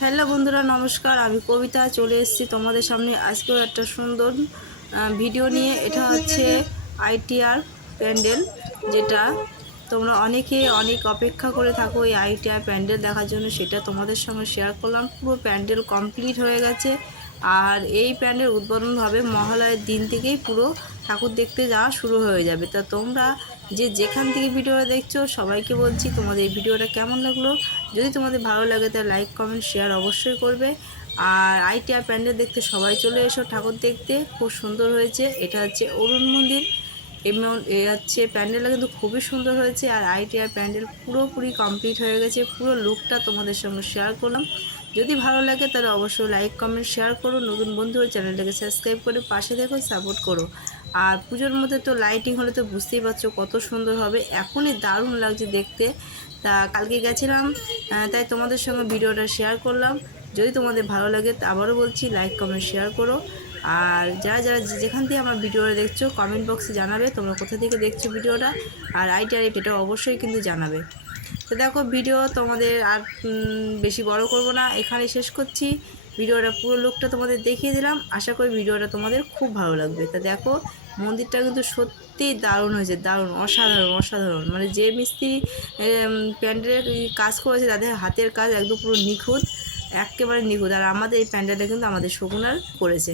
Hello বন্ধুরা, নমস্কার। আমি কবিতা, চলে এসেছি তোমাদের সামনে। আজকেও একটা সুন্দর ভিডিও নিয়ে। এটা হচ্ছে আইটিআর প্যান্ডেল, যেটা তোমরা অনেকে অনেক অপেক্ষা করে থাকো এই আইটিআর প্যান্ডেল দেখার জন্য। সেটা তোমাদের সঙ্গে শেয়ার করলাম। পুরো প্যান্ডেল কমপ্লিট হয়ে গেছে। আর এই প্যান্ডেল উদ্বোধন হবে মহালয়ের দিন থেকেই পুরো ঠাকুর দেখতে যাওয়া শুরু হয়ে যাবে। তা তোমরা যে যেখান থেকে ভিডিওটা দেখছ, সবাইকে বলছি তোমাদের এই ভিডিওটা কেমন লাগল? যদি তোমাদের ভালো লাগে তাহলে লাইক কমেন্ট শেয়ার অবশ্যই করবে। আর আইটিআর প্যান্ডেল দেখতে সবাই চলে এসো ঠাকুর দেখতে। খুব সুন্দর হয়েছে। এটা হচ্ছে অরুণ মন্দির। এবং এ হচ্ছে প্যান্ডেলটা কিন্তু খুবই সুন্দর হয়েছে। আর আইটিআর প্যান্ডেল পুরোপুরি কমপ্লিট হয়ে গেছে। পুরো লুকটা তোমাদের সঙ্গে শেয়ার করলাম। যদি ভালো লাগে তাহলে অবশ্যই লাইক কমেন্ট শেয়ার করো। নতুন বন্ধু হয়ে চ্যানেলটাকে সাবস্ক্রাইব করে পাশে দেখো সাপোর্ট করো। আর পুজোর মধ্যে তো লাইটিং হলে তো বুঝতেই পারছ কত সুন্দর হবে। এখনই দারুণ লাগছে দেখতে। তা কালকে গেছিলাম তাই তোমাদের সঙ্গে ভিডিওটা শেয়ার করলাম। যদি তোমাদের ভালো লাগে তা আবারও বলছি লাইক কমেন্ট শেয়ার করো। আর যারা যারা যেখান থেকে আমার ভিডিওটা দেখছ কমেন্ট বক্সে জানাবে তোমরা কোথা থেকে দেখছ ভিডিওটা। আর আইটিআর এটা অবশ্যই কিন্তু জানাবে। তো দেখো ভিডিও তোমাদের আর বেশি বড় করব না এখানে শেষ করছি। ভিডিওটা, পুরো লুকটা তোমাদের দেখিয়ে দিলাম। আশা করি ভিডিওটা তোমাদের খুব ভালো লাগবে। তা দেখো, মন্দিরটা কিন্তু সত্যিই দারুণ হয়েছে, দারুণ, অসাধারণ অসাধারণ। মানে যে মিস্ত্রি প্যান্ডেলের কাজ করেছে, তাদের হাতের কাজ একদম পুরো নিখুঁত, একেবারে নিখুঁত। আর আমাদের এই প্যান্ডেলটা কিন্তু আমাদের শকুনার করেছে।